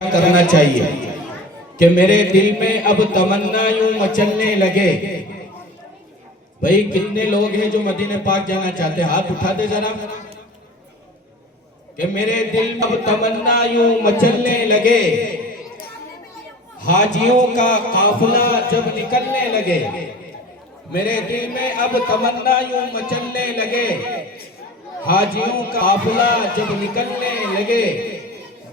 करना चाहिए कि मेरे दिल में अब तमन्ना यूं मचलने लगे। भाई कितने लोग हैं जो मदीने पाक जाना चाहते हैं? हाथ उठा दे जरा। कि मेरे दिल में अब तमन्ना यूं मचलने लगे, हाजियों का काफिला जब निकलने लगे। मेरे दिल में अब तमन्ना यूं मचलने लगे, हाजियों का काफिला जब निकलने लगे।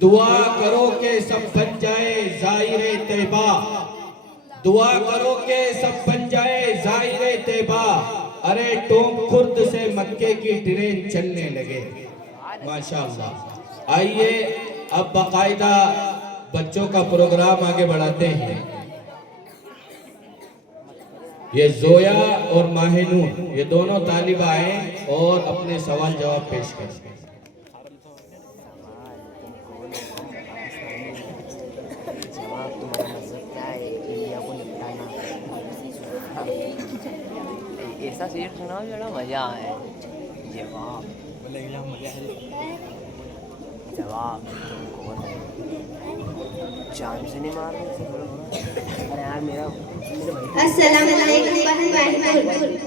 दुआ करो के सब बन जाए ज़ाहिरे तैबा, दुआ करो के सब बन जाए ज़ाहिरे तैबा। अरे टोंक खुर्द से मक्के की ट्रेन चलने लगे। माशाअल्लाह। आइए अब बाकायदा बच्चों का प्रोग्राम आगे बढ़ाते हैं। ये जोया और माहिनूर ये दोनों तालिबा आए और अपने सवाल जवाब पेश करें। ऐसा शेर सुनाओ जरा मजा आए। जवाब जवाब जान से नहीं मार रहे। अरे यार मेरा अस्सलाम वालेकुम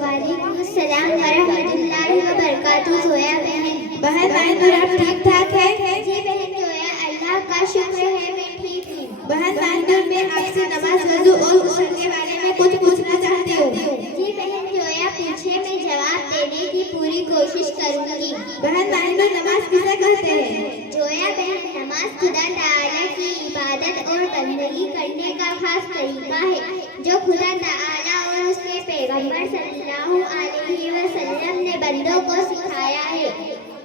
वालेकुम अस्सलाम व रहमतुल्लाहि व बरकातहू। जोया बहन माहिनूर आप ठीक ठाक है? जी बहन जोया अल्लाह का शुक्र है मैं ठीक हूँ। बहन माहिनूर मैं आपसे नमाज वज़ू और गुस्ल के बारे में कुछ पूछना चाहती हूँ। जी बहन जोया पूछिए, मैं जवाब देने की पूरी कोशिश करूँगी। बहन माहिनूर नमाज किसे कहते हैं? जोया बहन नमाज खुदा ताला की इबादत और बंदगी करने का खास तरीका है जो खुदा ताला और उसके पैगंबर सल्लल्लाहु अलैहि वसल्लम ने बंदों को सिखाया है।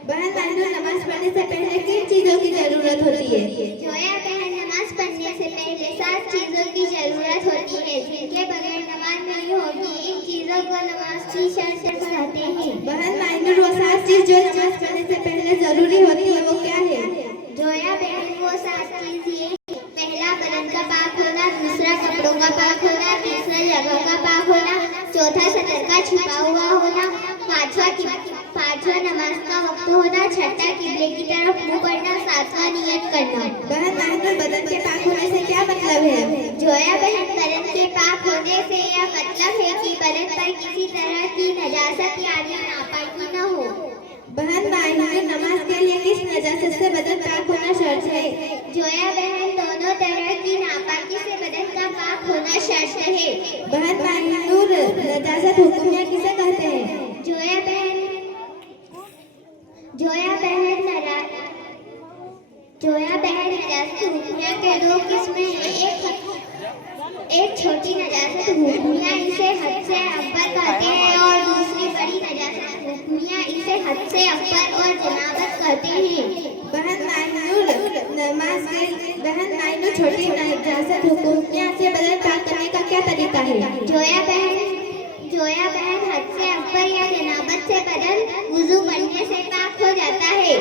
बहन माहिनूर नमाज पढ़ने से पहले किन चीजों की जरूरत होती है? जोया बहन नमाज पढ़ने से पहले 7 चीजों की जरूरत होती है जिनके बगैर नमाज नहीं होगी। इन चीजों को नमाज की शर्त कहते हैं। बहन माहिनूर वो 7 चीज जो नमाज पढ़ने से पहले जरूरी होती है वो क्या है? जोया बहन वो 7 चीज ये: पहला बदन का पाक होना, दूसरा कपड़ों का पाक होना, तीसरा जगह का पाक होना, चौथा सतर का छुपा हुआ होना, पांचवा नमाज का वक्त होना, छठा किबले की तरफ मुंह करना, सातवां नियत करना। बहन माहिनूर बदन के पाक होने से क्या मतलब है? जोया बहन बदन के पाक होने से यह मतलब है कि बदन पर किसी तरह की नजासत यानी नापाकी न हो। बहन माहिनूर नमाज के लिए किस नजासत से बदन पाक होना शर्त है? जोया बहन दोनों तरह की नापाकी से बदन का पाक होना शर्त है। बहन माहिनूर नजासत हुक्मिया किसे कहते हैं? जोया बहन नजासत हुक्मिया के 2 किस्में हैं। एक छोटी नजासत हुक्मिया इसे हद से अब्बर कहते हैं और दूसरी बड़ी नजासत हुक्मिया इसे हद से अब्बर और जनाबत कहते हैं। बहन माहिनूर छोटी नजासत हुक्मिया से बदन पाक करने का क्या तरीका है? जोया बहन हद से अब्बर या जनाबत से बदन वुजू करने से पाक हो जाता है।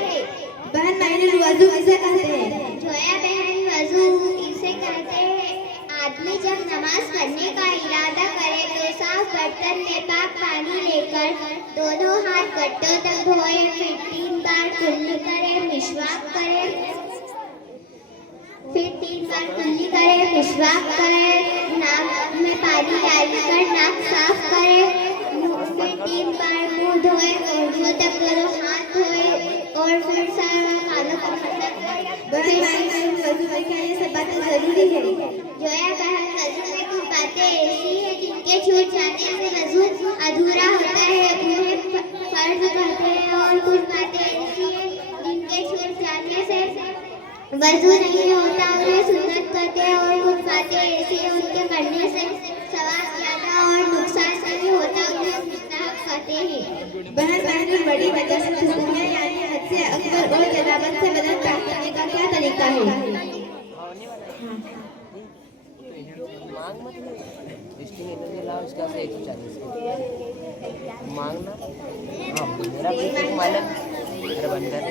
बहन माहिनूर वजू किसे कहते हैं? जोया बहन वजू इसे कहते हैं आदमी जब नमाज पढ़ने का इरादा करे तो साफ बर्तन में पाक पानी लेकर दोनों हाथ गट्टों तक धोए, फिर 3 बार कुल्ली करे, मिसवाक करे, नाक में पानी डालकर नाक साफ करे, फिर 3 बार मुंह धोए, कोहनियों तक दोनों हाथ धोए और फिर कानों को मसक करे। बहन माहिनूर वजू में क्या ये सब बातें जरूरी है? जोया बहन वजू में कुछ बातें ऐसी है जिनके छूट जाने से वजू अधूरा होता है, उन्हें फर्ज कहते हैं, और कुछ बातें ऐसी है जिनके छूट जाने से वजू नहीं होता, उन्हें सुन्नत कहते हैं, और कुछ बातें ऐसी है उनके करने से सवाब ज्यादा और नुकसान नहीं होता, उन्हें मुस्तहब कहते हैं। बहन माहिनूर बड़ी नजासत हुक्मिया यानी हद से अकबर और जनाबत से बदन पाक करने का क्या तरीका है? मांग मत इसकी एनर्जी लाओ इसका से 140 मांगना। हाँ मेरा मालक बंदर